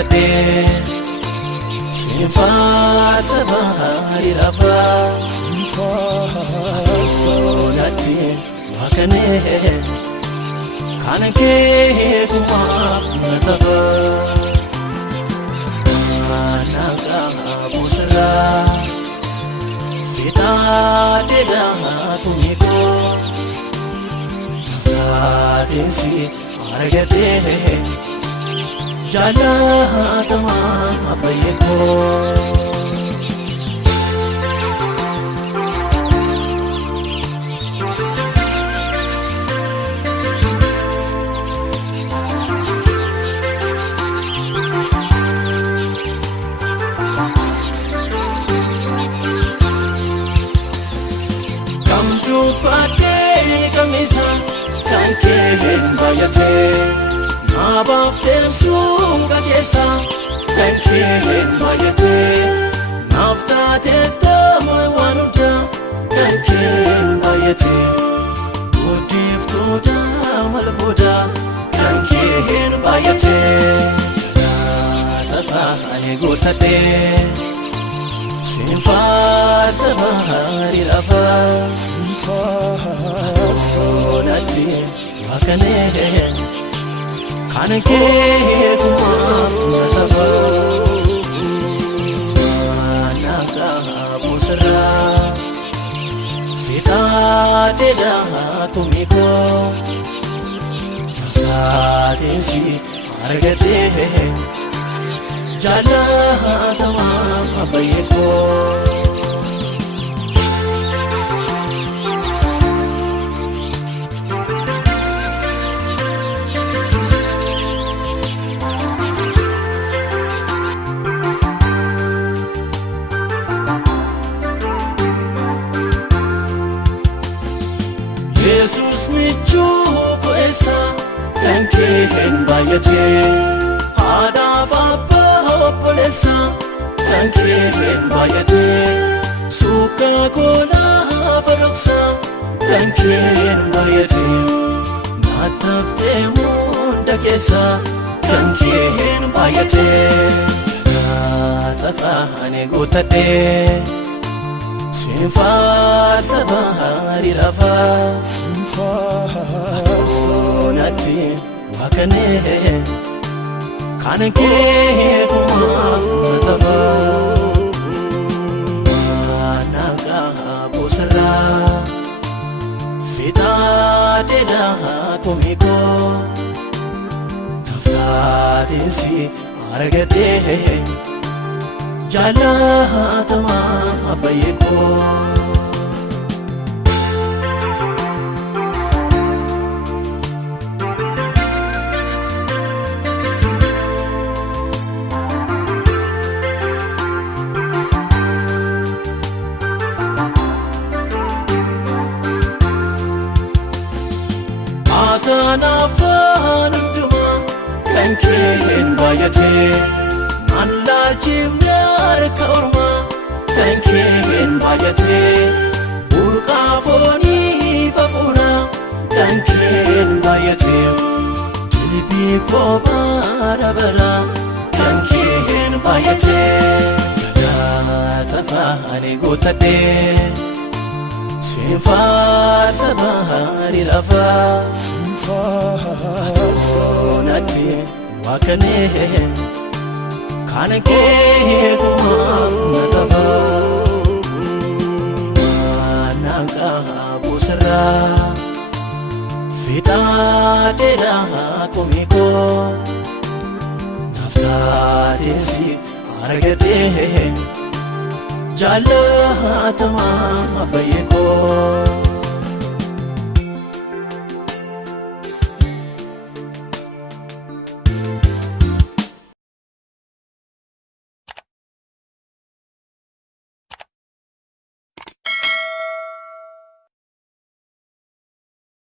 gootadhe Sinfaarsa bahari lafa Sodaatti waakanee Kan kee gumaaf na tafa Nagaa buusirraa Fitaa deedaa tumikoo Naftaatinsi argatee Jaalatamaa abbayyekoo Kamtu paatee kamisa kan kee baay'atee Nabaaf deemsuu gageessa kan kee baay'atee Naaf taatee taa'amuu waan hundaa kan kee baay'atee Guddiftoota malbooda kan kee baay'atee Laata ani gootadhee Sinfaarsa bahari lafa Sodaatti waakanee Kan kee gumaaf na tafa Nagaa buusirraa Fitaa deedaa tumikoo Naftaatinsi argatee Jaalatamaa abbayyekoo Yesus michuu ko'eessa kan kee baay'atee Haadhaaf abbaa obboleessa kan kee baay'atee Suuqa koolaa faroksa kan kee baay'atee Naataftee hunda keessa kan kee baay'atee Laata ani gootadhee Sinfaarsa bahari lafa Sodaatti waakanee Kan kee gumaaf na tafa Nagaa buusirraa Fitaa deedaa tumikoo Naftaatinsi argatee Jaalatamaa abbayyekoo Ataan afaan hundumaa kan kee baay'atee Allaachiifne harka ormaa kan kee baay'atee Burqaa foonii fafuunaa kan kee baay'atee Jilbii kophaa dabalaa kan kee baay'atee Laata ani gootadhee Sinfaarsa bahari lafa Sodaatti waakanee Kan kee gumaaf na tafa Nagaa buusirraa Fitaa deedaa tumikoo Naftaatinsi argatee Jaalatamaa abbayyekoo